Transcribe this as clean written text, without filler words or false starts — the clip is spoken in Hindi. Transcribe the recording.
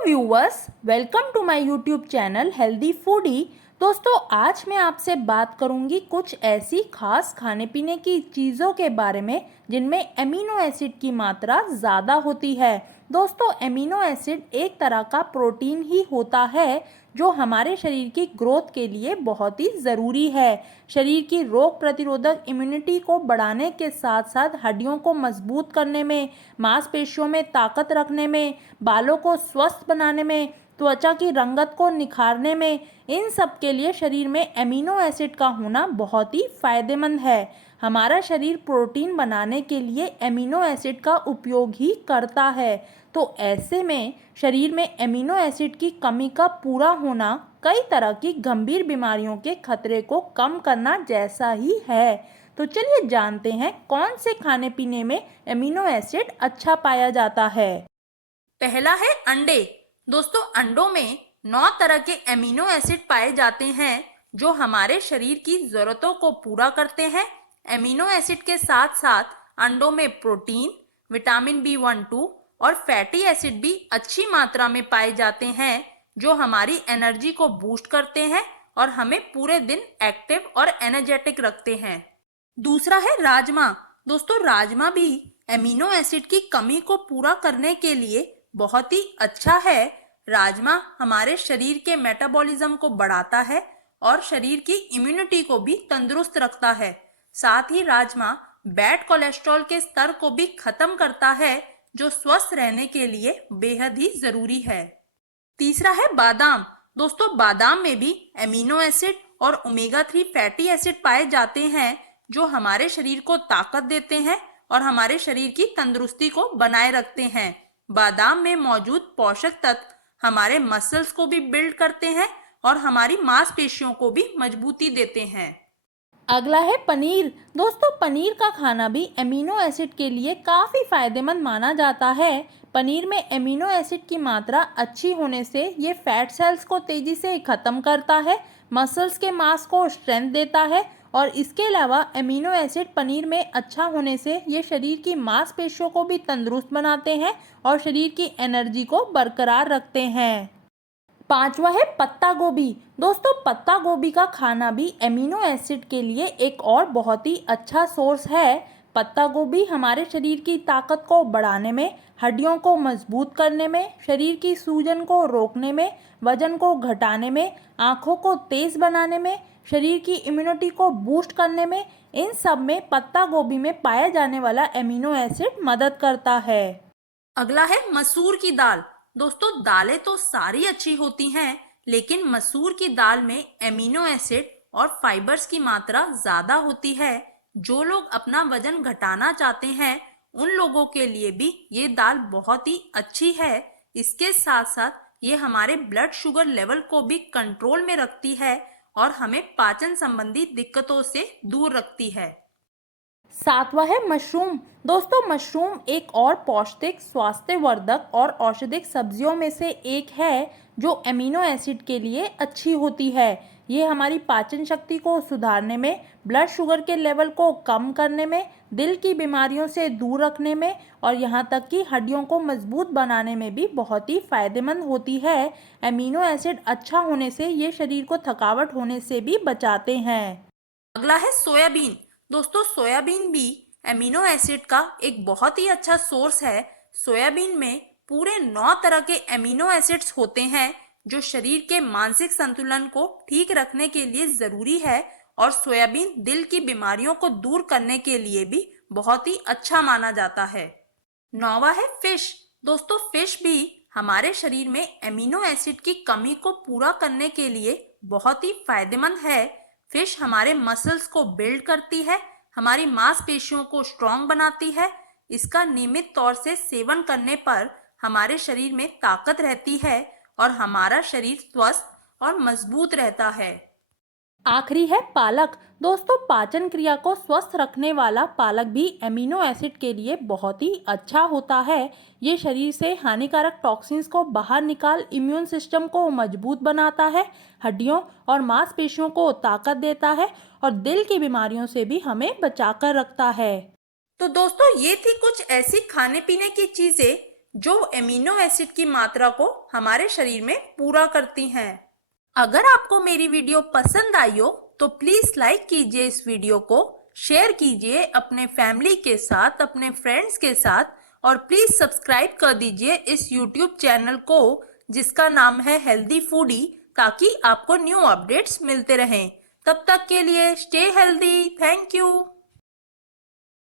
Viewers, welcome to my YouTube channel healthy foodie. दोस्तों, आज मैं आपसे बात करूंगी कुछ ऐसी खास खाने पीने की चीज़ों के बारे में जिनमें एमिनो एसिड की मात्रा ज़्यादा होती है। दोस्तों, एमिनो एसिड एक तरह का प्रोटीन ही होता है जो हमारे शरीर की ग्रोथ के लिए बहुत ही ज़रूरी है। शरीर की रोग प्रतिरोधक इम्यूनिटी को बढ़ाने के साथ साथ हड्डियों को मजबूत करने में, मांसपेशियों में ताकत रखने में, बालों को स्वस्थ बनाने में, त्वचा की रंगत को निखारने में, इन सब के लिए शरीर में एमिनो एसिड का होना बहुत ही फायदेमंद है। हमारा शरीर प्रोटीन बनाने के लिए एमिनो एसिड का उपयोग ही करता है। तो ऐसे में शरीर में एमिनो एसिड की कमी का पूरा होना कई तरह की गंभीर बीमारियों के खतरे को कम करना जैसा ही है। तो चलिए जानते हैं कौन से खाने पीने में एमिनो एसिड अच्छा पाया जाता है। पहला है अंडे। दोस्तों, अंडों में 9 तरह के एमिनो एसिड पाए जाते हैं जो हमारे शरीर की जरूरतों को पूरा करते हैं। एमिनो एसिड के साथ साथ अंडों में प्रोटीन, विटामिन B12 और फैटी एसिड भी अच्छी मात्रा में पाए जाते हैं जो हमारी एनर्जी को बूस्ट करते हैं और हमें पूरे दिन एक्टिव और एनर्जेटिक रखते हैं। दूसरा है राजमा। दोस्तों, राजमा भी एमिनो एसिड की कमी को पूरा करने के लिए बहुत ही अच्छा है। राजमा हमारे शरीर के मेटाबॉलिज्म को बढ़ाता है और शरीर की इम्यूनिटी को भी तंदुरुस्त रखता है। साथ ही राजमा बैड कोलेस्ट्रॉल के स्तर को भी खत्म करता है जो स्वस्थ रहने के लिए बेहद ही जरूरी है। तीसरा है बादाम। दोस्तों, बादाम में भी एमिनो एसिड और ओमेगा 3 फैटी एसिड पाए जाते हैं जो हमारे शरीर को ताकत देते हैं और हमारे शरीर की तंदुरुस्ती को बनाए रखते हैं। बादाम में मौजूद पोषक तत्व हमारे मसल्स को भी बिल्ड करते हैं और हमारी मांसपेशियों को भी मजबूती देते हैं। अगला है पनीर। दोस्तों, पनीर का खाना भी एमिनो एसिड के लिए काफ़ी फायदेमंद माना जाता है। पनीर में एमिनो एसिड की मात्रा अच्छी होने से ये फैट सेल्स को तेज़ी से ख़त्म करता है, मसल्स के मास को स्ट्रेंथ देता है और इसके अलावा एमिनो एसिड पनीर में अच्छा होने से ये शरीर की मांसपेशियों को भी तंदुरुस्त बनाते हैं और शरीर की एनर्जी को बरकरार रखते हैं। पांचवा है पत्ता गोभी। दोस्तों, पत्ता गोभी का खाना भी एमिनो एसिड के लिए एक और बहुत ही अच्छा सोर्स है। पत्ता गोभी हमारे शरीर की ताकत को बढ़ाने में, हड्डियों को मजबूत करने में, शरीर की सूजन को रोकने में, वजन को घटाने में, आँखों को तेज बनाने में, शरीर की इम्यूनिटी को बूस्ट करने में, इन सब में पत्ता गोभी में पाया जाने वाला एमिनो एसिड मदद करता है। अगला है मसूर की दाल। दोस्तों, दालें तो सारी अच्छी होती हैं, लेकिन मसूर की दाल में एमिनो एसिड और फाइबर्स की मात्रा ज़्यादा होती है। जो लोग अपना वजन घटाना चाहते हैं उन लोगों के लिए भी ये दाल बहुत ही अच्छी है। इसके साथ साथ ये हमारे ब्लड शुगर लेवल को भी कंट्रोल में रखती है और हमें पाचन संबंधी दिक्कतों से दूर रखती है। सातवां है मशरूम। दोस्तों, मशरूम एक और पौष्टिक, स्वास्थ्यवर्धक और औषधिक सब्जियों में से एक है जो एमिनो एसिड के लिए अच्छी होती है। ये हमारी पाचन शक्ति को सुधारने में, ब्लड शुगर के लेवल को कम करने में, दिल की बीमारियों से दूर रखने में और यहाँ तक कि हड्डियों को मजबूत बनाने में भी बहुत ही फायदेमंद होती है। एमिनो एसिड अच्छा होने से ये शरीर को थकावट होने से भी बचाते हैं। अगला है सोयाबीन। दोस्तों, सोयाबीन भी एमिनो एसिड का एक बहुत ही अच्छा सोर्स है। सोयाबीन में पूरे 9 तरह के एमिनो एसिड्स होते हैं जो शरीर के मानसिक संतुलन को ठीक रखने के लिए ज़रूरी है और सोयाबीन दिल की बीमारियों को दूर करने के लिए भी बहुत ही अच्छा माना जाता है। 9वां है फिश। दोस्तों, फिश भी हमारे शरीर में एमिनो एसिड की कमी को पूरा करने के लिए बहुत ही फायदेमंद है। फिश हमारे मसल्स को बिल्ड करती है, हमारी मांसपेशियों को स्ट्रॉन्ग बनाती है। इसका नियमित तौर से सेवन करने पर हमारे शरीर में ताकत रहती है और हमारा शरीर स्वस्थ और मजबूत रहता है। आखिरी है पालक। दोस्तों, पाचन क्रिया को स्वस्थ रखने वाला पालक भी एमिनो एसिड के लिए बहुत ही अच्छा होता है। ये शरीर से हानिकारक टॉक्सिन्स को बाहर निकाल इम्यून सिस्टम को मजबूत बनाता है, हड्डियों और मांसपेशियों को ताकत देता है और दिल की बीमारियों से भी हमें बचाकर रखता है। तो दोस्तों, ये थी कुछ ऐसी खाने पीने की चीज़ें जो एमिनो एसिड की मात्रा को हमारे शरीर में पूरा करती हैं। अगर आपको मेरी वीडियो पसंद आई हो तो प्लीज लाइक कीजिए इस वीडियो को, शेयर कीजिए अपने फैमिली के साथ, अपने फ्रेंड्स के साथ, और प्लीज सब्सक्राइब कर दीजिए इस यूट्यूब चैनल को जिसका नाम है हेल्दी फूडी, ताकि आपको न्यू अपडेट्स मिलते रहें। तब तक के लिए स्टे हेल्दी। Thank you.